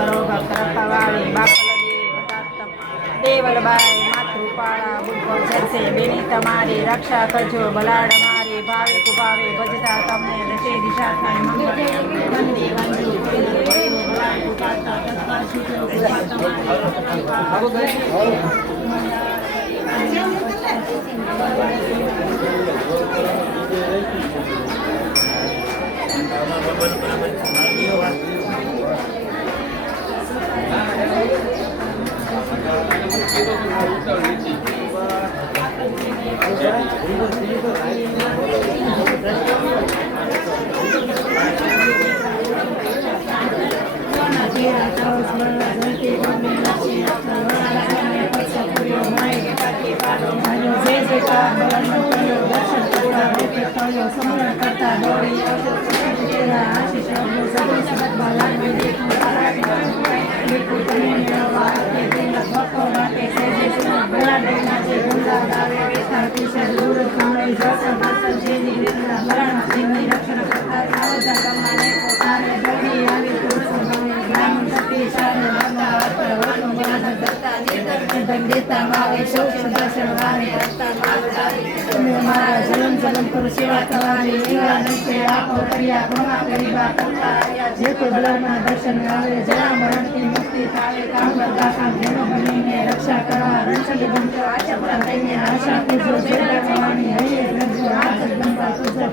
કરોગ કરપવાળી બાપલદેવી પ્રતાપ દેવલબાઈ માતૃપાળા બુદ્ધો જશે બેની તમારી રક્ષા કરજો બલાડ મારી ભાવે કુભાવે ભજતા તમને રટે દિશા થાય મંગળ વંદે વંદુ બલાડ કુપાતા તત્વા શુક્ર સમરણ કરતા દોડી આશીષ ભક્તો માટે રક્ષણ દેતા મારે સૂક્ષ્મ દર્શન મારા જલમ જલમ કરું સેવા કરવાની એવા નંસે આપો કર્યા ઘણા ગરીબા કરતા જે કોઈ બલાના દર્શન આવે જરા મરણથી મુક્તિ થાય કામ કરતા કામ જેનો બનીને રક્ષા કરવા રણછડી બનતો આચપડા થઈને આશા પૂજો જેડા કરવાની હૈયે રજો હાથ ગંગા પૂજો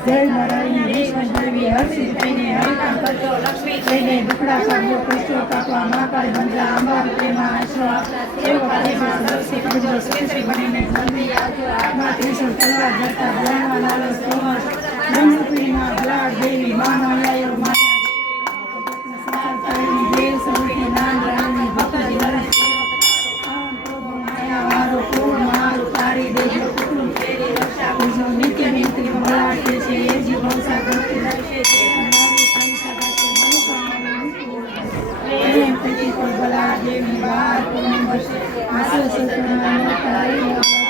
જય નારાયણ વિષ્ણુ દેવી હર્ષિત થઈને હરિકામ કરતો લક્ષ્મી થઈને દુખડા કાઢ્યો કૃષ્ણ કાપવા મહાકાળ બંધા અંબાર પ્રેમા આશરો આપતા એવો કાર્યમાં દર્શિત પૂજો શ્રી બનીને જલ્દી આવજો આત્મા ત્રિશુળ તલવાર ધરતા ભલાના લાલો સોમર બ્રહ્મપુરીમાં બલાડ દેવી માનવયાયો માયા દેવ સ્વરૂપી નામ રાણી ભક્તિ નરેશ માયા વાળો પૂર્ણ મારું તારી દેજો કુટુંબ તેરી રક્ષા પૂજો નિત્ય નિત્ય બલાડ કે છે એ જી ભવસા કરતી રહેશે મારી સંસાર છે મનુષ્ય પ્રેમ પ્રીતિ બલાડ દેવી બાર પૂર્ણ વર્ષે આસો સુતના તારી